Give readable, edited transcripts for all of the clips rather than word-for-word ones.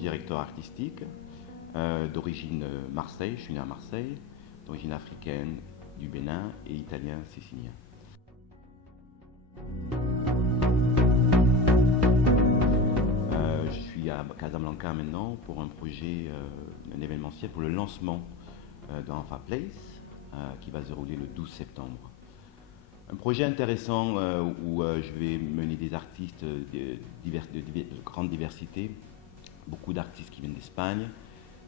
directeur artistique d'origine Marseille, je suis né à Marseille, d'origine africaine du Bénin et italien sicilien. Je suis à Casablanca maintenant pour un projet, un événementiel pour le lancement d'Enfa Place qui va se dérouler le 12 septembre. Un projet intéressant où je vais mener des artistes de grande diversité, beaucoup d'artistes qui viennent d'Espagne,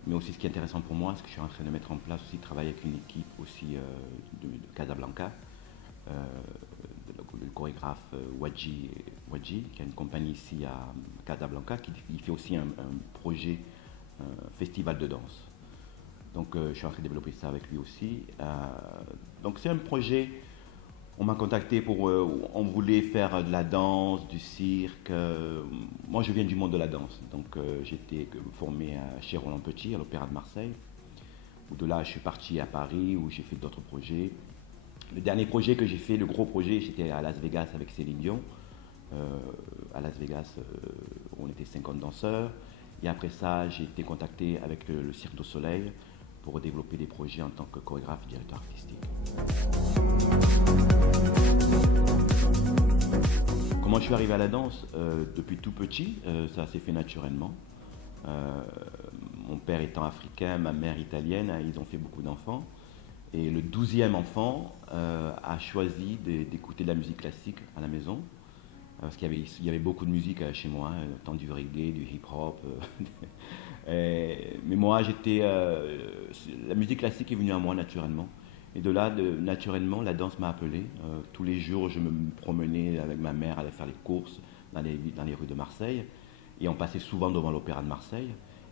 mais aussi ce qui est intéressant pour moi, c'est que je suis en train de mettre en place aussi, travailler avec une équipe aussi de Casablanca, le chorégraphe Wadji, qui a une compagnie ici à Casablanca, qui fait aussi un projet festival de danse. Donc je suis en train de développer ça avec lui aussi. Donc c'est un projet, on m'a contacté pour, on voulait faire de la danse, du cirque. Moi je viens du monde de la danse, donc j'étais formé chez Roland Petit, à l'Opéra de Marseille. De là je suis parti à Paris où j'ai fait d'autres projets. Le dernier projet que j'ai fait, le gros projet, j'étais à Las Vegas avec Céline Dion. À Las Vegas, on était 50 danseurs. Et après ça, j'ai été contacté avec le Cirque du Soleil pour développer des projets en tant que chorégraphe et directeur artistique. Comment je suis arrivé à la danse? Depuis tout petit, ça s'est fait naturellement. Mon père étant africain, ma mère italienne, ils ont fait beaucoup d'enfants. Et le 12e enfant a choisi d'écouter de la musique classique à la maison. Parce qu'il y avait beaucoup de musique chez moi, tant du reggae, du hip-hop. Mais moi, la musique classique est venue à moi naturellement. Et de là, naturellement, la danse m'a appelé. Tous les jours, je me promenais avec ma mère, aller faire les courses dans les rues de Marseille. Et on passait souvent devant l'Opéra de Marseille.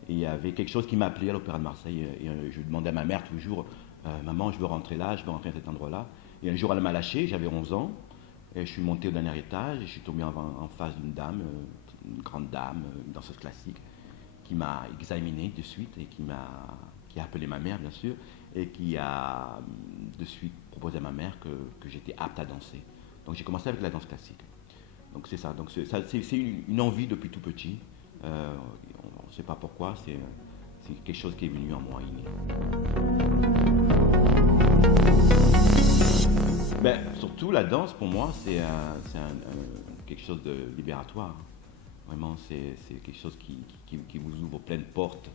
Et il y avait quelque chose qui m'appelait à l'Opéra de Marseille. Et je demandais à ma mère toujours, maman, je veux rentrer là, je veux rentrer à cet endroit-là. Et un jour, elle m'a lâché, j'avais 11 ans. Et je suis monté au dernier étage et je suis tombé en face d'une dame, une grande dame, une danseuse classique, qui m'a examiné de suite et qui a appelé ma mère, bien sûr, et qui a de suite proposé à ma mère que j'étais apte à danser. Donc j'ai commencé avec la danse classique. Donc c'est ça. Donc c'est une envie depuis tout petit. On ne sait pas pourquoi, c'est quelque chose qui est venu en moi inné. Ben, surtout la danse pour moi c'est quelque chose de libératoire. Vraiment c'est quelque chose qui vous ouvre plein de portes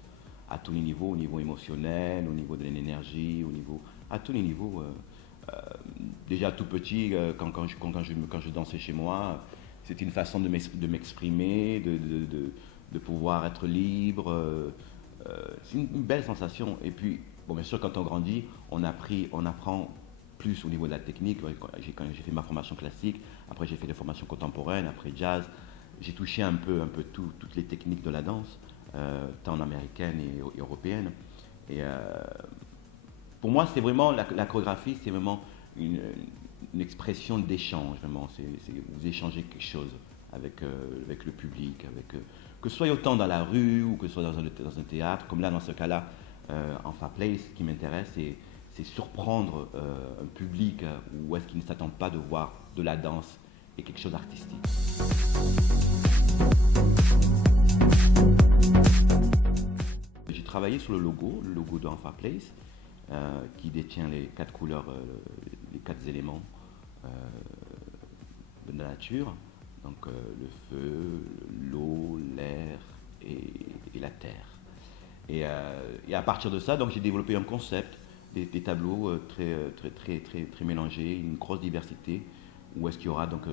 à tous les niveaux, au niveau émotionnel, au niveau de l'énergie, à tous les niveaux. Déjà tout petit, quand je dansais chez moi, c'était une façon de m'exprimer, de pouvoir être libre. C'est une belle sensation. Et puis, bon, bien sûr, quand on grandit, on apprend plus au niveau de la technique. Quand j'ai fait ma formation classique, après j'ai fait des formations contemporaines, après jazz. J'ai touché un peu toutes les techniques de la danse, tant américaine et européenne. Et pour moi, c'est vraiment la chorégraphie, c'est vraiment une expression d'échange. Vraiment, vous échangez quelque chose avec le public, que ce soit autant dans la rue ou que ce soit dans un théâtre. Comme là, dans ce cas-là, Enfa Place, ce qui m'intéresse, c'est surprendre un public où est-ce qu'il ne s'attend pas de voir de la danse et quelque chose d'artistique. J'ai travaillé sur le logo d'Enfa Place, qui détient les 4 couleurs, les 4 éléments de la nature, donc le feu, l'eau, l'air et la terre. Et à partir de ça, donc j'ai développé un concept, des tableaux très mélangés, une grosse diversité, où est-ce qu'il y aura donc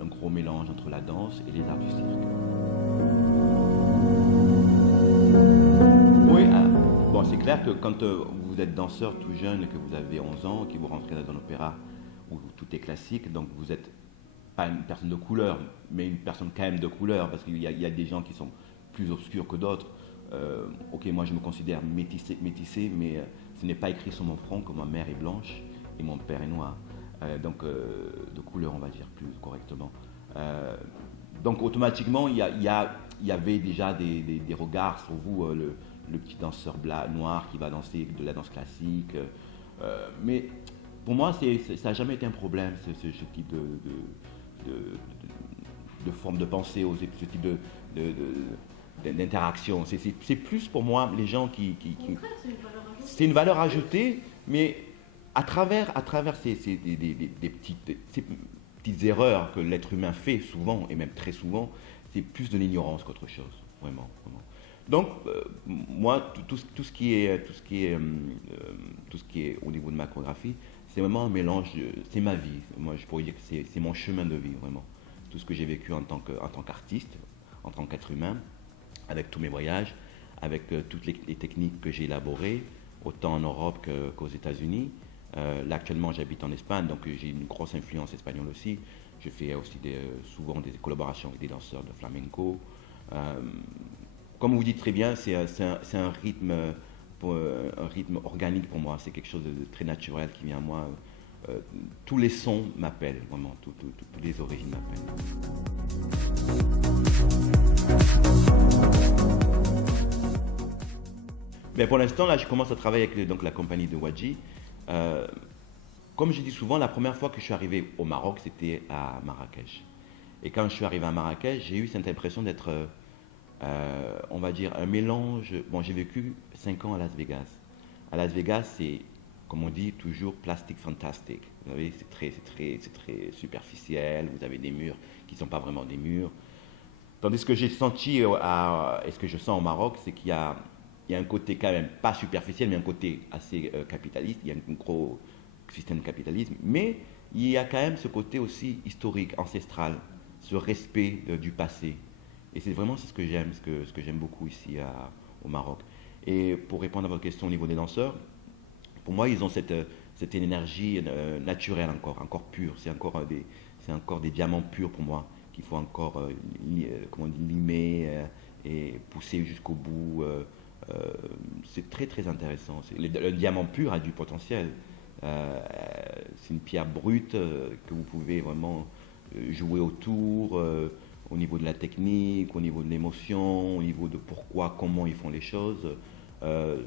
un gros mélange entre la danse et les arts du cirque. Oui, bon, c'est clair que quand vous êtes danseur tout jeune, que vous avez 11 ans, que vous rentrez dans un opéra où tout est classique, donc vous n'êtes pas une personne de couleur, mais une personne quand même de couleur, parce qu'il y a des gens qui sont plus obscurs que d'autres. Ok, moi je me considère métissé, mais ce n'est pas écrit sur mon front que ma mère est blanche et mon père est noir. Donc de couleur, on va dire plus correctement. Donc automatiquement, il y avait déjà des regards sur vous, le petit danseur noir qui va danser de la danse classique. Mais pour moi, ça n'a jamais été un problème, ce type de forme de pensée, ce type d'interaction. C'est plus pour moi les gens Au contraire, c'est une valeur ajoutée. c'est une valeur ajoutée, mais à travers ces petites erreurs que l'être humain fait souvent, et même très souvent, c'est plus de l'ignorance qu'autre chose, vraiment, vraiment. Donc, moi, tout ce qui est, tout ce qui est au niveau de macrographie, c'est vraiment un mélange, c'est ma vie. Moi, je pourrais dire que c'est mon chemin de vie, vraiment. Tout ce que j'ai vécu en tant qu'artiste, en tant qu'être humain, avec tous mes voyages, avec toutes les techniques que j'ai élaborées, autant en Europe qu'aux États-Unis. Là, actuellement, j'habite en Espagne, donc j'ai une grosse influence espagnole aussi. Je fais aussi souvent des collaborations avec des danseurs de flamenco. Euh, Comme vous dites très bien, c'est un rythme, un rythme organique pour moi. C'est quelque chose de très naturel qui vient à moi. Euh, Tous les sons m'appellent, vraiment. Toutes les origines m'appellent. Mais pour l'instant, là, je commence à travailler avec donc, la compagnie de Wadji. Euh, Comme je dis souvent, la première fois que je suis arrivé au Maroc, c'était à Marrakech. Et quand je suis arrivé à Marrakech, j'ai eu cette impression d'être, on va dire, un mélange. Bon, j'ai vécu 5 ans à Las Vegas. À Las Vegas, c'est, comme on dit, toujours plastique fantastique. Vous savez, c'est très superficiel. Vous avez des murs qui ne sont pas vraiment des murs. Tandis que j'ai senti, et ce que je sens au Maroc, c'est il y a un côté quand même pas superficiel, mais un côté assez capitaliste. Il y a un gros système de capitalisme, mais il y a quand même ce côté aussi historique, ancestral, ce respect du passé. Et c'est vraiment ce que j'aime, ce que j'aime beaucoup ici au Maroc. Et pour répondre à votre question au niveau des danseurs, pour moi, ils ont cette énergie naturelle encore pure. C'est encore des diamants purs pour moi qu'il faut encore comment on dit, limer et pousser jusqu'au bout. Euh, c'est très très intéressant. Le diamant pur a du potentiel. C'est une pierre brute que vous pouvez vraiment jouer autour, au niveau de la technique, au niveau de l'émotion, au niveau de pourquoi, comment ils font les choses. Euh,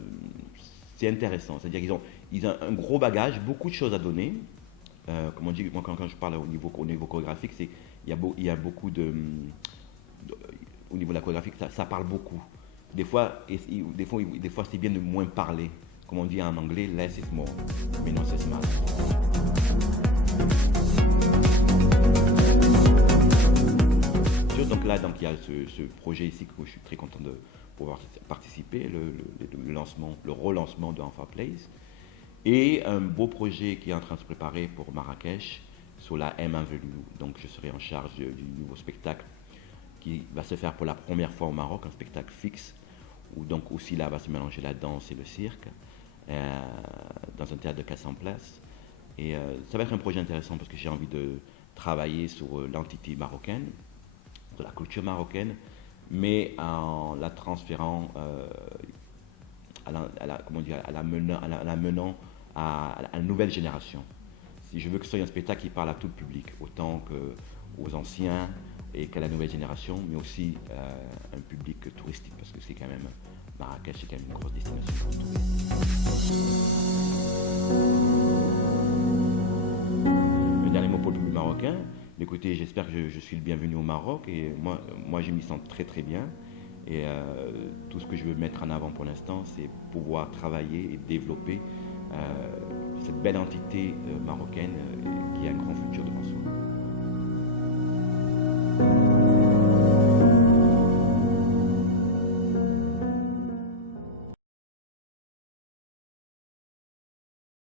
c'est intéressant. C'est-à-dire ils ont un gros bagage, beaucoup de choses à donner. Comme on dit, moi quand je parle au niveau chorégraphique, il y a beaucoup au niveau de la chorégraphie, ça parle beaucoup. Des fois c'est bien de moins parler. Comme on dit en anglais, less is more. Mais non, c'est smart. Donc là, il y a ce projet ici que je suis très content de pouvoir participer, le relancement de Enfa Place. Et un beau projet qui est en train de se préparer pour Marrakech sur la M Avenue. Donc je serai en charge du nouveau spectacle qui va se faire pour la première fois au Maroc, un spectacle fixe, où donc aussi là va se mélanger la danse et le cirque, dans un théâtre de 400 places. Et ça va être un projet intéressant parce que j'ai envie de travailler sur l'entité marocaine, de la culture marocaine, mais en la transférant à la menant à la nouvelle génération. Si je veux que ce soit un spectacle qui parle à tout le public, autant qu'aux anciens et qu'à la nouvelle génération, mais aussi un public touristique, parce que c'est quand même, Marrakech, c'est quand même une grosse destination pour le tourisme. Le dernier mot pour le public marocain, écoutez, j'espère que je suis le bienvenu au Maroc, et moi je m'y sens très très bien. Et tout ce que je veux mettre en avant pour l'instant, c'est pouvoir travailler et développer cette belle entité marocaine qui a un grand futur devant soi.